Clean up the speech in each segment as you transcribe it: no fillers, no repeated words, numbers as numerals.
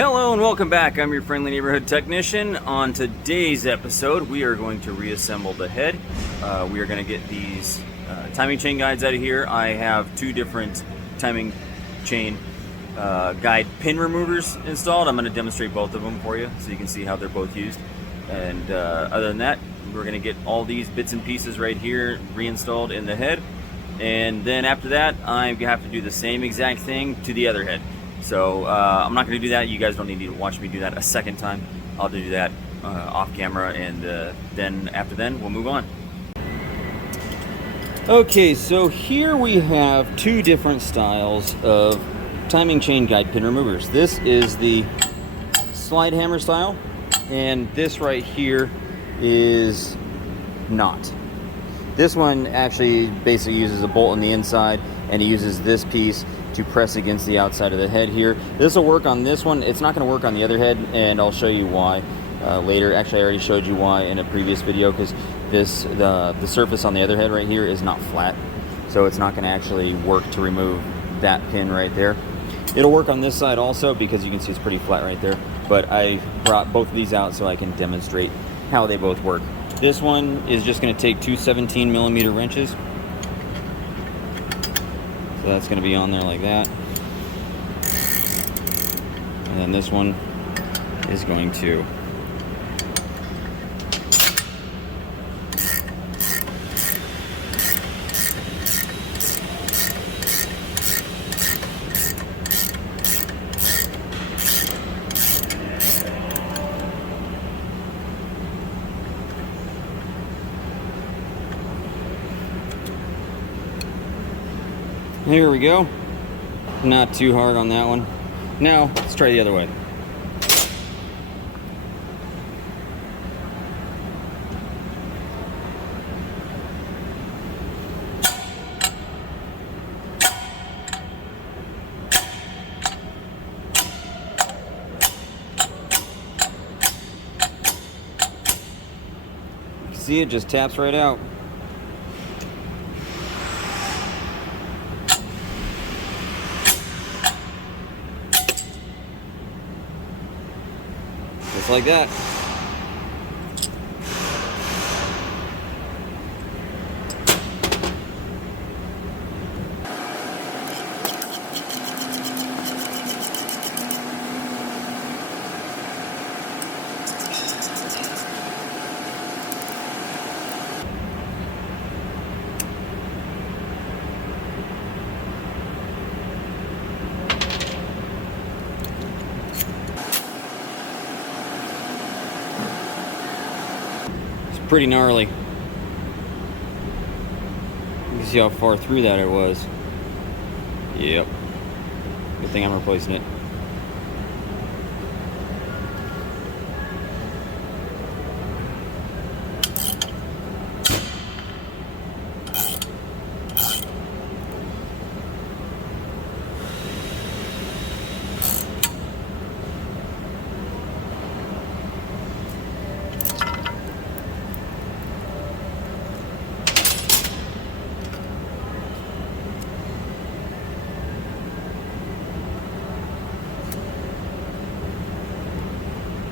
Hello and welcome back. I'm your friendly neighborhood technician. On today's episode, we are going to reassemble the head. We are going to get these timing chain guides out of here. I have two different timing chain guide pin removers installed. I'm going to demonstrate both of them for you so you can see how they're both used. And other than that, we're going to get all these bits and pieces right here reinstalled in the head. And then after that, I have to do the same exact thing to the other head. So I'm not going to do that. You guys don't need to watch me do that a second time. I'll do that off camera, and then after then we'll move on. Okay, so here we have two different styles of timing chain guide pin removers. This is the slide hammer style, and this right here is not. This one actually basically uses a bolt on the inside, and it uses this piece to press against the outside of the head here. This will work on this one. It's not going to work on the other head, and I'll show you why later. Actually, I already showed you why in a previous video, because the surface on the other head right here is not flat, so it's not going to actually work to remove that pin right there. It'll work on this side also, because you can see it's pretty flat right there, but I brought both of these out so I can demonstrate how they both work. This one is just going to take two 17mm wrenches. So that's going to be on there like that. And then this one is going to Here we go. Not too hard on that one. Now, let's try the other way. See, it just taps right out. Just like that. Pretty gnarly. You can see how far through that it was. Yep. Good thing I'm replacing it.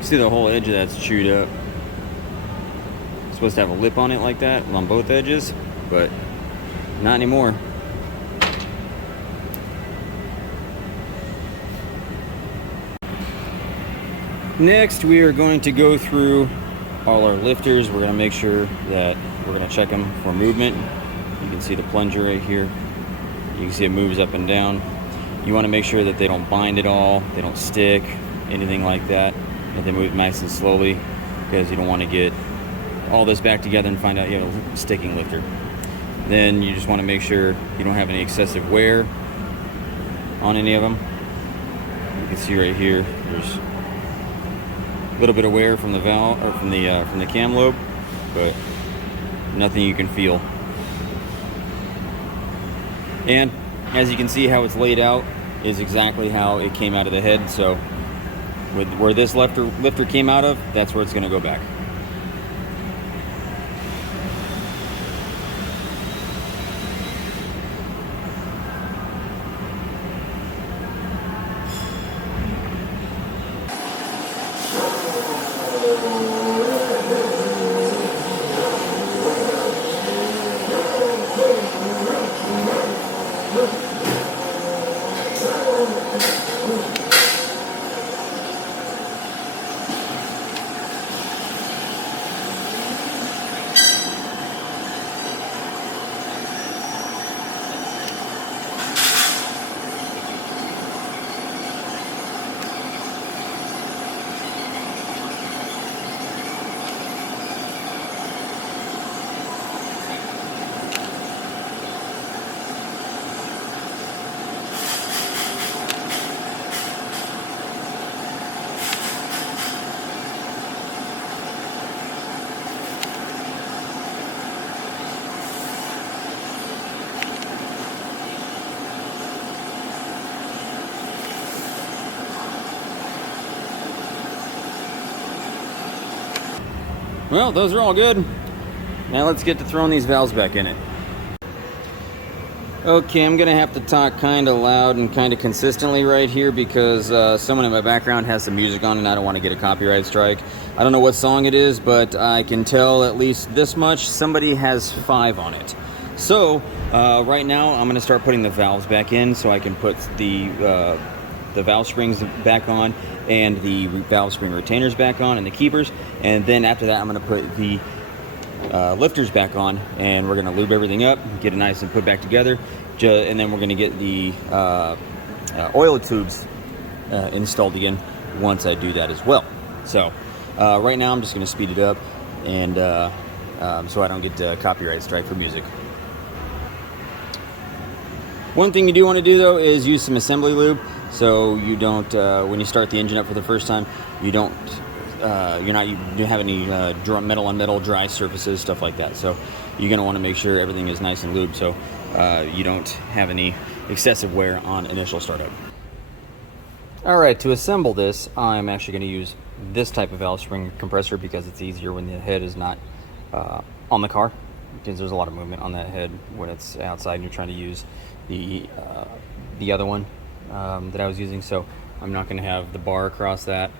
See, the whole edge of that's chewed up. It's supposed to have a lip on it like that on both edges, but not anymore. Next, we are going to go through all our lifters. We're going to make sure that we're going to check them for movement. You can see the plunger right here. You can see it moves up and down. You want to make sure that they don't bind at all, they don't stick, anything like that. That they move nice and slowly, because you don't want to get all this back together and find out you have a sticking lifter. Then you just want to make sure you don't have any excessive wear on any of them. You can see right here, there's a little bit of wear from the valve or from the cam lobe, but nothing you can feel. And as you can see, how it's laid out is exactly how it came out of the head. So with where this lifter came out of, that's where it's going to go back. Well, those are all good. Now let's get to throwing these valves back in it. Okay, I'm gonna have to talk kind of loud and kind of consistently right here because someone in my background has some music on and I don't want to get a copyright strike. I don't know what song it is, but I can tell at least this much. Somebody has 5 on it. So right now I'm gonna start putting the valves back in so I can put the valve springs back on and the valve spring retainers back on and the keepers. And then after that I'm gonna put the lifters back on, and we're going to lube everything up, get it nice and put back together, and then we're going to get the oil tubes installed again once I do that as well. So right now I'm just going to speed it up, and so I don't get a copyright strike for music. One thing you do want to do though is use some assembly lube, so you don't when you start the engine up for the first time, you don't you have any metal on metal, dry surfaces, stuff like that. So you're going to want to make sure everything is nice and lubed so you don't have any excessive wear on initial startup. Alright, to assemble this, I'm actually going to use this type of valve spring compressor because it's easier when the head is not on the car, because there's a lot of movement on that head when it's outside and you're trying to use the other one that I was using. So I'm not going to have the bar across that,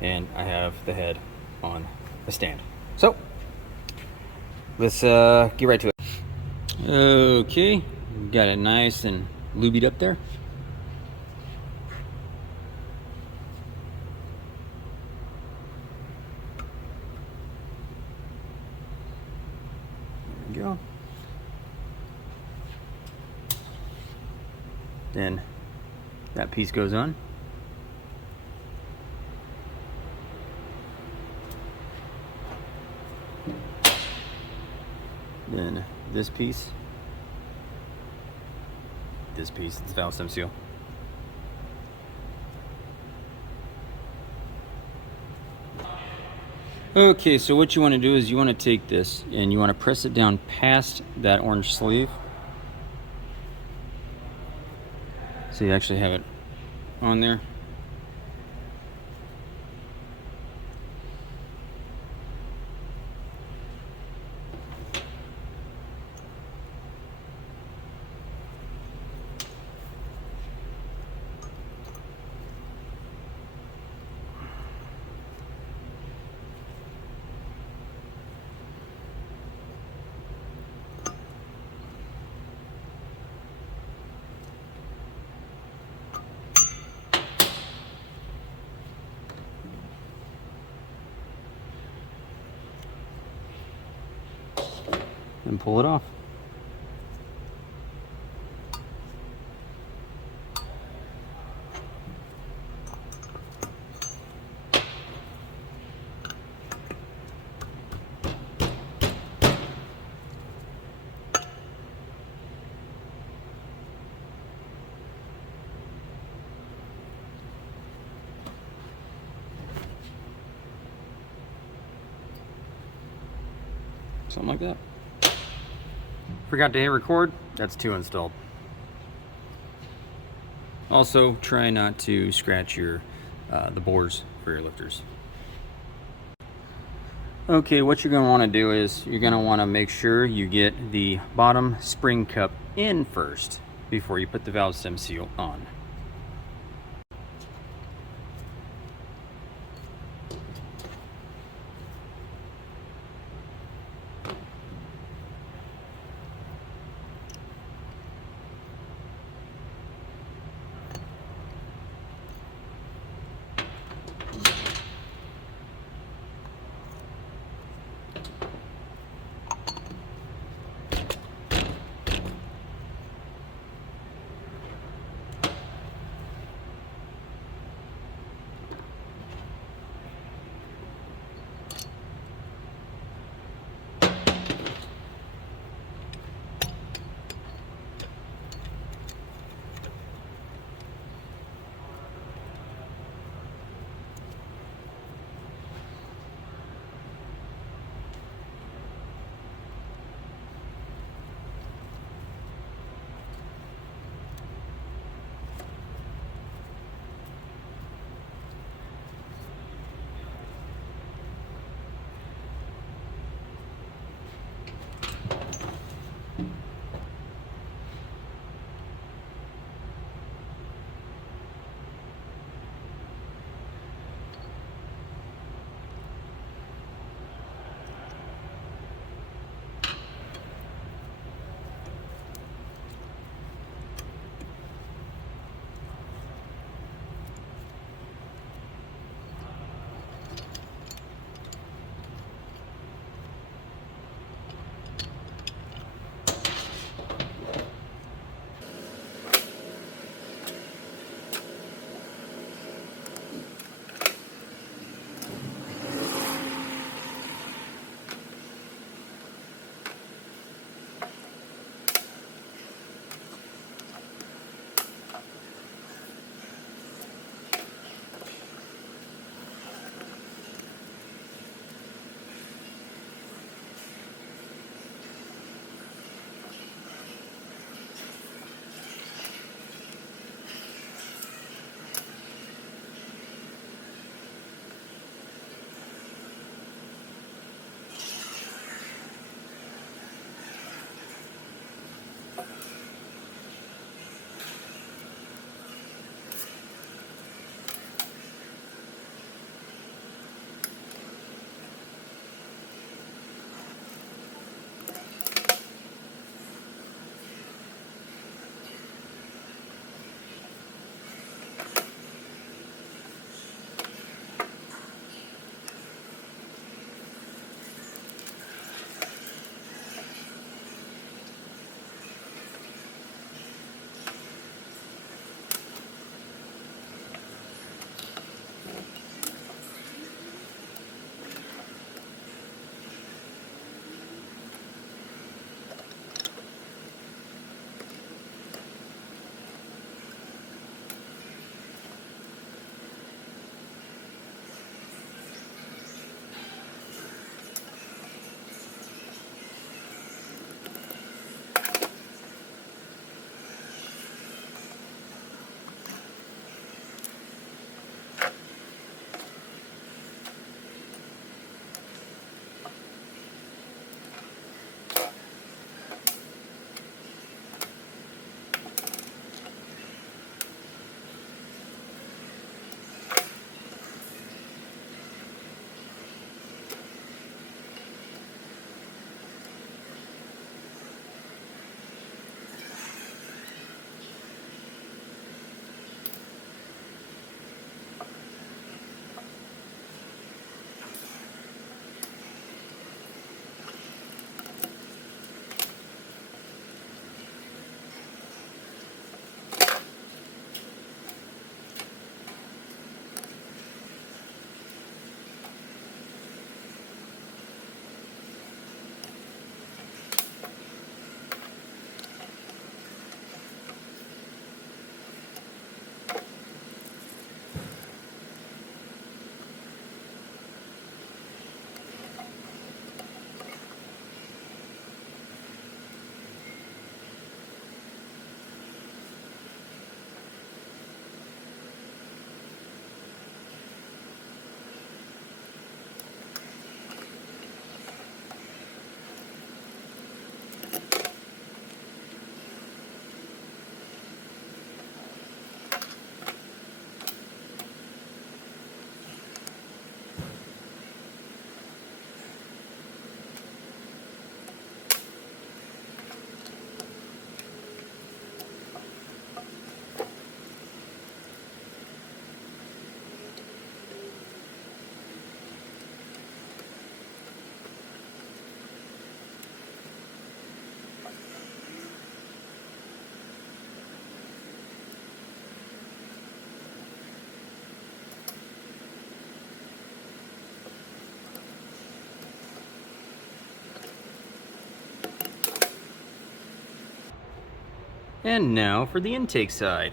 and I have the head on a stand. So let's get right to it. Okay, got it nice and lubied up there. There we go. Then that piece goes on. Then this piece, it's valve stem seal. Okay, so what you want to do is you want to take this and you want to press it down past that orange sleeve, so you actually have it on there. And pull it off. Something like that. Forgot to hit record. That's 2 installed. Also, try not to scratch your the bores for your lifters. Okay, what you're going to want to do is you're going to want to make sure you get the bottom spring cup in first before you put the valve stem seal on. And now for the intake side.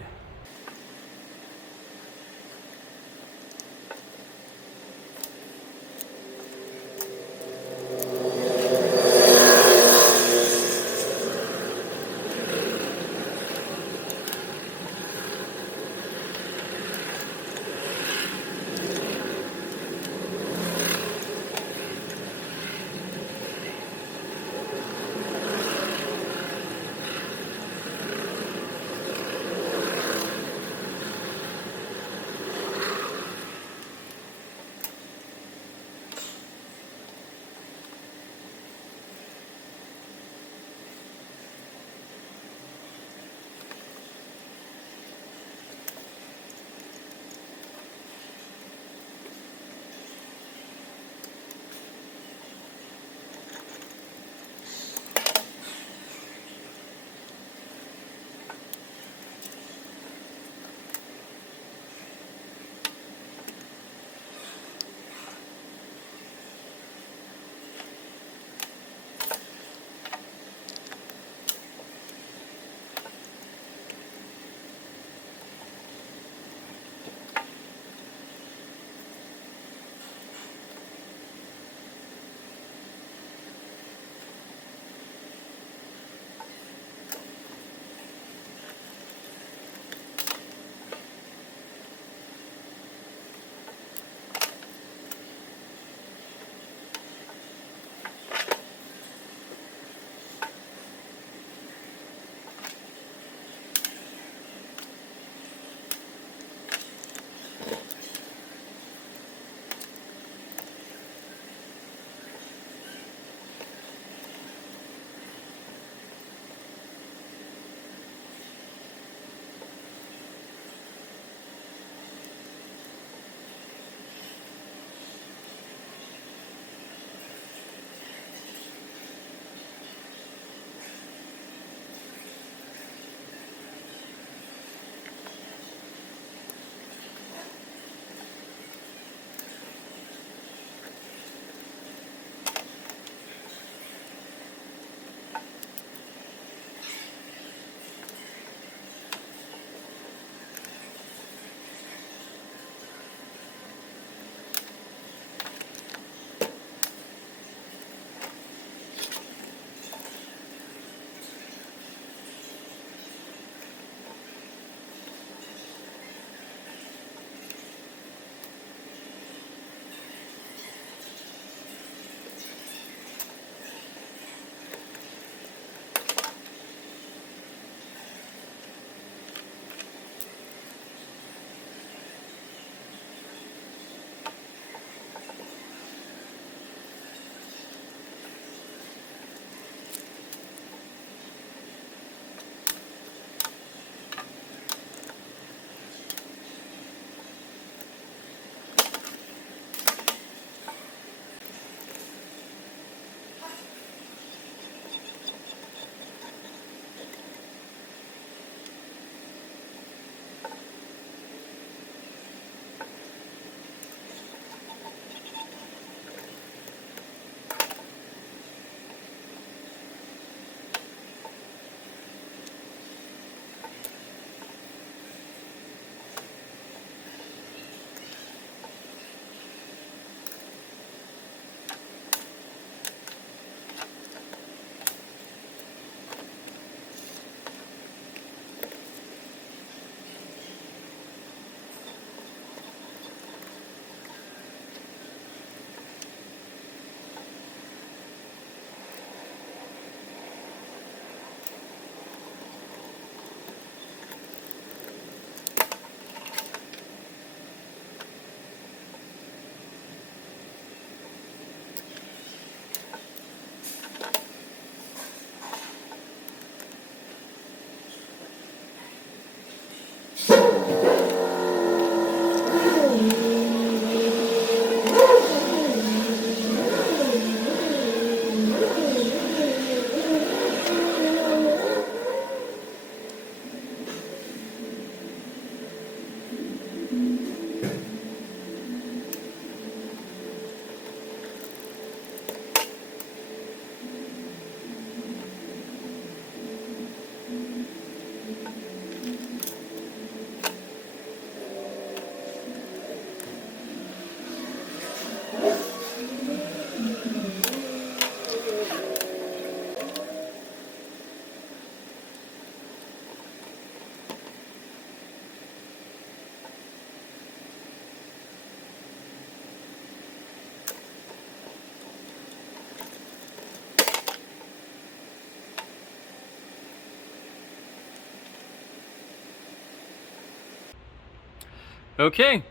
Okay,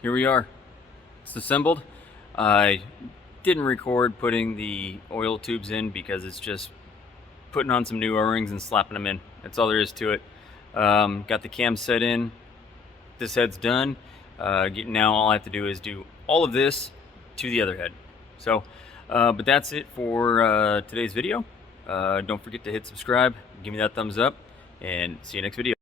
here we are. It's assembled. I didn't record putting the oil tubes in because it's just putting on some new O-rings and slapping them in. That's all there is to it. Got the cam set in. This head's done. Now all I have to do is do all of this to the other head. So, but that's it for today's video. Don't forget to hit subscribe, give me that thumbs up, and see you next video.